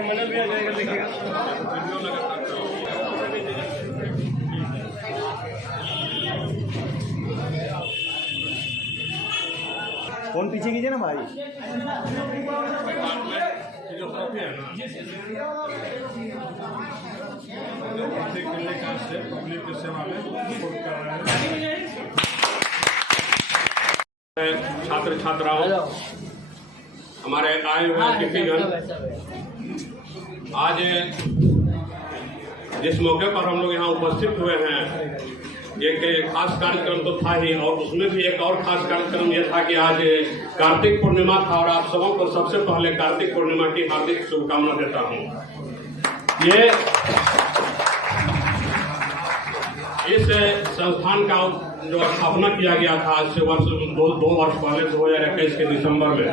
मनल भी आ जाएगा, देखिएगा। फोन पीछे कीजिए ना भाई। छात्र छात्राओं, हमारे आए हुए अतिथिगण, आज जिस मौके पर हम लोग यहाँ उपस्थित हुए हैं, एक खास कार्यक्रम तो था ही, और उसमें भी एक और खास कार्यक्रम यह था कि आज कार्तिक पूर्णिमा था, और आप सबों को सबसे पहले कार्तिक पूर्णिमा की हार्दिक शुभकामना देता हूँ। ये इस संस्थान का जो स्थापना किया गया था आज से दो वर्ष पहले 2021 के दिसंबर में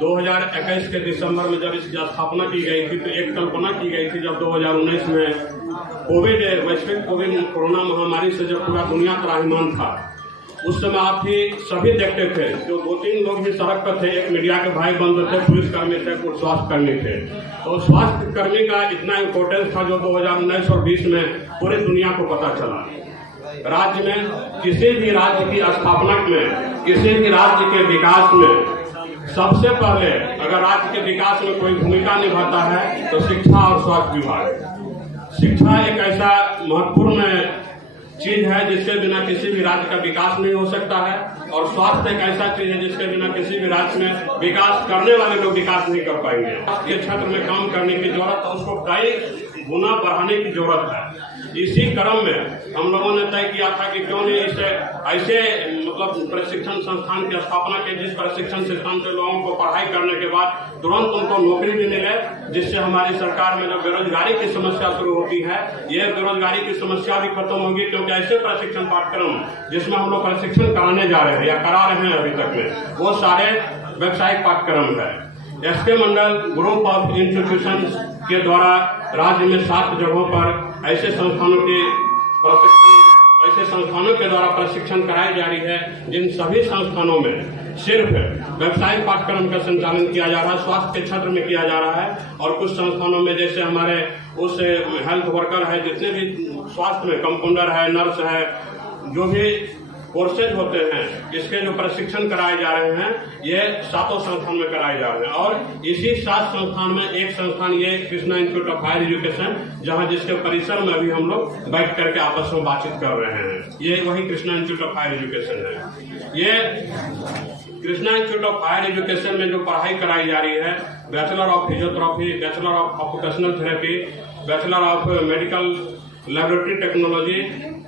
2021 के दिसंबर में जब इसकी स्थापना की गई थी, तो एक कल्पना की गई थी जब 2019 में वैश्विक कोरोना महामारी से जब पूरा दुनिया त्राहिमाम था, उस समय आप ही सभी देखते थे, जो 2-3 लोग भी सड़क पर थे, एक मीडिया के भाई बंद थे, पुलिसकर्मी थे, कुछ स्वास्थ्य कर्मी थे। तो स्वास्थ्य कर्मी का इतना इम्पोर्टेंस था जो 2019 और 20 में पूरी दुनिया को पता चला। राज्य में किसी भी राज्य की स्थापना में, किसी भी राज्य के विकास में सबसे पहले अगर राज्य के विकास में कोई भूमिका निभाता है तो शिक्षा और स्वास्थ्य विभाग। शिक्षा एक ऐसा महत्वपूर्ण चीज है जिसके बिना किसी भी राज्य का विकास नहीं हो सकता है, और स्वास्थ्य एक ऐसा चीज है जिसके बिना किसी भी राज्य में विकास करने वाले लोग विकास नहीं कर पाएंगे। के क्षेत्र में काम करने की जरूरत है, उसको कई गुना बढ़ाने की जरूरत है। इसी क्रम में हम लोगों ने तय किया था कि क्यों नहीं इसे ऐसे मतलब प्रशिक्षण संस्थान की स्थापना की, जिस प्रशिक्षण संस्थान से लोगों को पढ़ाई करने के बाद तुरंत उनको नौकरी भी मिले, जिससे हमारी सरकार में जो बेरोजगारी की समस्या शुरू होती है, ये बेरोजगारी की समस्या भी खत्म होगी। क्योंकि ऐसे प्रशिक्षण पाठ्यक्रम जिसमें हम लोग प्रशिक्षण कराने जा रहे हैं या करा रहे हैं अभी तक में, वो सारे व्यवसायिक पाठ्यक्रम है। SK Mandal group of institution के द्वारा राज्य में 7 जगहों पर ऐसे संस्थानों के द्वारा प्रशिक्षण कराई जा रही है, जिन सभी संस्थानों में सिर्फ व्यवसायिक पाठ्यक्रम का संचालन किया जा रहा है, स्वास्थ्य के क्षेत्र में किया जा रहा है। और कुछ संस्थानों में जैसे हमारे उस हेल्थ वर्कर है, जितने भी स्वास्थ्य में कंपाउंडर है, नर्स है, जो भी कोर्सेज होते हैं, इसके जो प्रशिक्षण कराए जा रहे हैं, ये 7 संस्थान में कराए जा रहे हैं। और इसी 7 संस्थान में एक संस्थान ये Krishna institute of higher education, जहां जिसके परिसर में अभी हम लोग बैठ करके आपस में बातचीत कर रहे हैं, ये वही Krishna institute of higher education है। ये Krishna institute of higher education में जो पढ़ाई कराई जा रही है, bachelor of physiotherapy, bachelor of occupational therapy, bachelor of medical laboratory technology,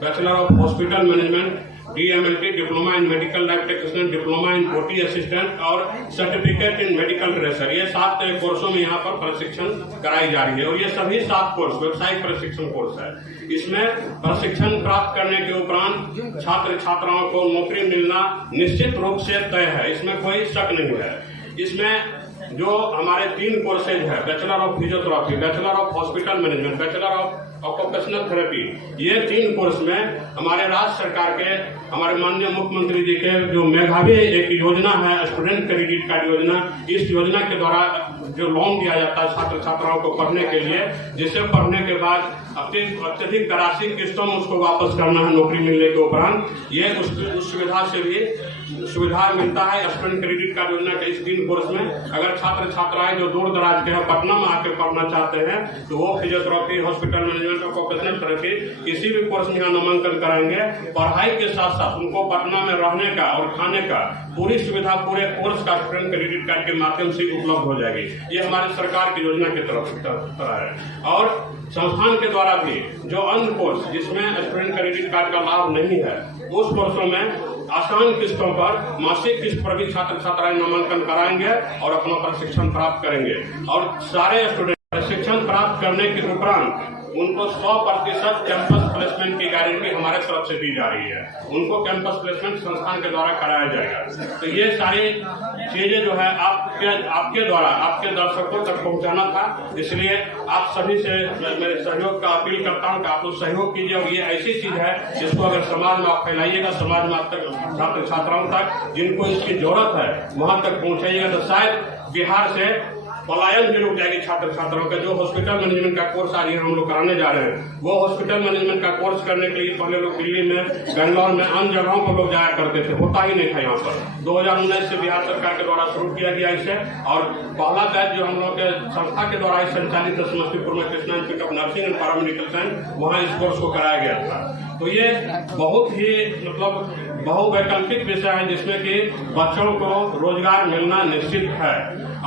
bachelor of hospital management, DMLT diploma in medical lab technician, diploma in OT assistant और सर्टिफिकेट इन मेडिकल ट्रेसर, ये 7 कोर्सों में यहाँ पर प्रशिक्षण कराई जा रही है। और ये सभी 7 कोर्स व्यवसायिक प्रशिक्षण कोर्स है। इसमें प्रशिक्षण प्राप्त करने के उपरांत छात्र छात्राओं को नौकरी मिलना निश्चित रूप से तय है, इसमें कोई शक नहीं है। इसमें जो हमारे 3 कोर्सेज है, bachelor of physiotherapy, bachelor of hospital management, bachelor of occupational therapy, ये 3 कोर्स में हमारे राज्य सरकार के, हमारे माननीय मुख्यमंत्री जी के जो मेधावी एक योजना है, स्टूडेंट क्रेडिट कार्ड योजना, इस योजना के द्वारा जो लोन दिया जाता है छात्र छात्राओं को पढ़ने के लिए, जिसे पढ़ने के बाद अत्यधिक राशि किस्तों में उसको वापस करना है नौकरी मिलने के उपरांत, ये उस सुविधा से भी सुविधा मिलता है। स्टूडेंट क्रेडिट कार्ड योजना के इस 3 कोर्स में अगर छात्र छात्राएं जो दूर दराज के हैं, पटना में आके पढ़ना चाहते हैं, तो वो फिजियोथेरेपी, हॉस्पिटल मैनेजमेंट और ऑक्यूपेशनल थेरेपी किसी भी कोर्स में यहाँ नामांकन कराएंगे। पढ़ाई के साथ साथ उनको पटना में रहने का और खाने का पूरी सुविधा पूरे कोर्स का स्टूडेंट क्रेडिट कार्ड के माध्यम से उपलब्ध हो जाएगी। ये हमारी सरकार की योजना की तरफ है। और संस्थान के द्वारा भी जो अन्य कोर्स जिसमें स्टूडेंट क्रेडिट कार्ड का लाभ नहीं है, उस कोर्सों में आसान किस्तों पर मासिक किस्त पर भी छात्र छात्राएं नामांकन कराएंगे और अपना प्रशिक्षण प्राप्त करेंगे। और सारे स्टूडेंट प्रशिक्षण प्राप्त करने के उपरांत उनको 100% कैंपस प्लेसमेंट की गारंटी हमारे तरफ से दी जा रही है। उनको कैंपस प्लेसमेंट संस्थान के द्वारा कराया जाएगा। तो ये सारी चीजें जो है आपके द्वारा आपके दर्शकों तक पहुंचाना था, इसलिए आप सभी से मेरे सहयोग का अपील करता हूं कि आप लोग सहयोग कीजिए। और ये ऐसी चीज है जिसको अगर समाज में आप फैलाइएगा, समाज में आप तक छात्र छात्राओं तक जिनको इसकी जरूरत है वहां तक पहुंचाइएगा, तो शायद बिहार से पलायन भी रुक जाएगी छात्र छात्राओं का। जो हॉस्पिटल मैनेजमेंट का कोर्स आज हम लोग कराने जा रहे हैं, वो हॉस्पिटल मैनेजमेंट का कोर्स करने के लिए पहले लोग दिल्ली में, बेंगलोर में, अन्य जगहों पर लोग जाया करते थे, होता ही नहीं था यहाँ पर। 2019 से बिहार सरकार के द्वारा शुरू किया गया इसे, और पहला बैच जो हम लोग के संस्था के द्वारा संचालित समस्तीपुर में Krishna institute of nursing and paramedical science, वहाँ इस कोर्स को कराया गया था। तो ये बहुत ही मतलब बहुवैकल्पिक विषय है जिसमें कि बच्चों को रोजगार मिलना निश्चित है।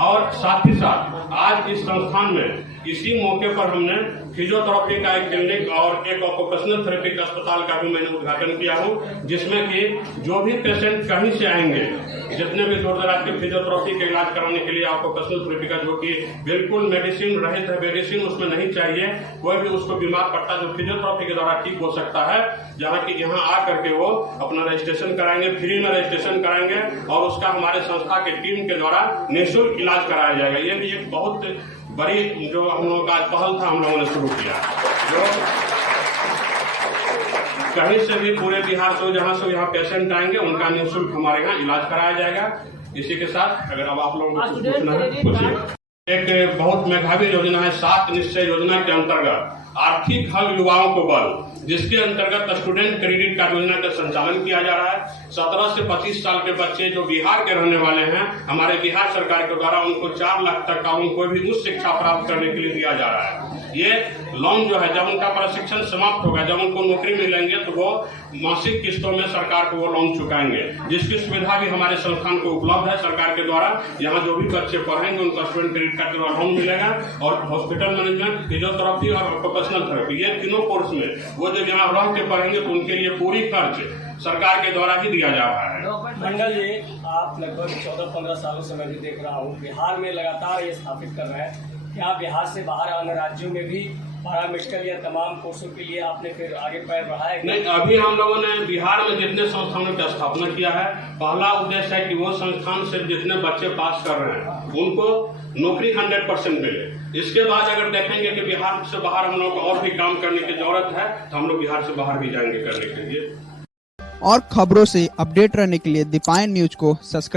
और साथ ही साथ आज इस संस्थान में इसी मौके पर हमने फिजियोथेरेपी का एक क्लिनिक और एक ऑक्यूपेशनल थेरेपी का अस्पताल का भी मैंने उद्घाटन किया हूँ, जिसमें कि जो भी पेशेंट कहीं से आएंगे, जितने भी दूर दराज के फिजियोथेरेपी का इलाज कराने के लिए ऑक्यूपेशनल थेरेपी का, जो कि बिल्कुल मेडिसिन रहित है, मेडिसिन उसमें नहीं चाहिए, कोई भी उसको बीमार पड़ता है जो फिजियोथेरेपी के द्वारा ठीक हो सकता है, जहाँ की यहाँ आ करके वो अपना रजिस्ट्रेशन कराएंगे, फ्री में रजिस्ट्रेशन कराएंगे और उसका हमारे संस्था के टीम के द्वारा निःशुल्क इलाज कराया जाएगा। ये भी एक बहुत बड़ी जो हम लोगों का पहल था, हम लोगों ने शुरू किया, जो कहीं से भी पूरे बिहार से जहां से यहाँ पेशेंट आएंगे उनका निःशुल्क हमारे यहाँ इलाज कराया जाएगा। इसी के साथ अगर अब आप लोगों को कुछ पूछना है पूछिए। एक बहुत मेधावी योजना है 7 निश्चय योजना के अंतर्गत आर्थिक हल युवाओं को बल, जिसके अंतर्गत स्टूडेंट क्रेडिट कार्ड योजना का संचालन किया जा रहा है। 17 से 25 साल के बच्चे जो बिहार के रहने वाले हैं, हमारे बिहार सरकार के द्वारा उनको 4 लाख तक का उनको भी उच्च शिक्षा प्राप्त करने के लिए दिया जा रहा है। ये लोन जो है जब उनका प्रशिक्षण समाप्त होगा, जब उनको नौकरी मिलेंगे तो वो मासिक किस्तों में सरकार को वो लोन चुकाएंगे, जिसकी सुविधा भी हमारे संस्थान को उपलब्ध है सरकार के द्वारा। यहाँ जो भी बच्चे पढ़ेंगे उनको स्टूडेंट क्रेडिट कार्ड के द्वारा लोन मिलेगा। और हॉस्पिटल मैनेजमेंट, फिजियोथेरेपी और ऑक्यूपेशनल थेरेपी, ये तीनों कोर्स में वो जब यहाँ रह के पढ़ेंगे तो उनके लिए पूरी खर्च सरकार के द्वारा ही दिया जा रहा है। मंडल जी, आप लगभग 14-15 सालों से मैं भी देख रहा हूँ बिहार में लगातार ये स्थापित कर रहे हैं। क्या बिहार से बाहर अन्य राज्यों में भी पैरामेडिकल या तमाम कोर्सों के लिए आपने फिर आगे पैर बढ़ाया? नहीं, अभी हम लोगों ने बिहार में जितने संस्थानों की स्थापना किया है, पहला उद्देश्य है कि वो संस्थान से जितने बच्चे पास कर रहे हैं उनको नौकरी 100% मिले। इसके बाद अगर देखेंगे कि बिहार से बाहर हम लोग को और भी काम करने की जरूरत है तो हम लोग बिहार से बाहर भी जाएंगे करने के लिए। और खबरों से अपडेट रहने के लिए दीपायन न्यूज को सब्सक्राइब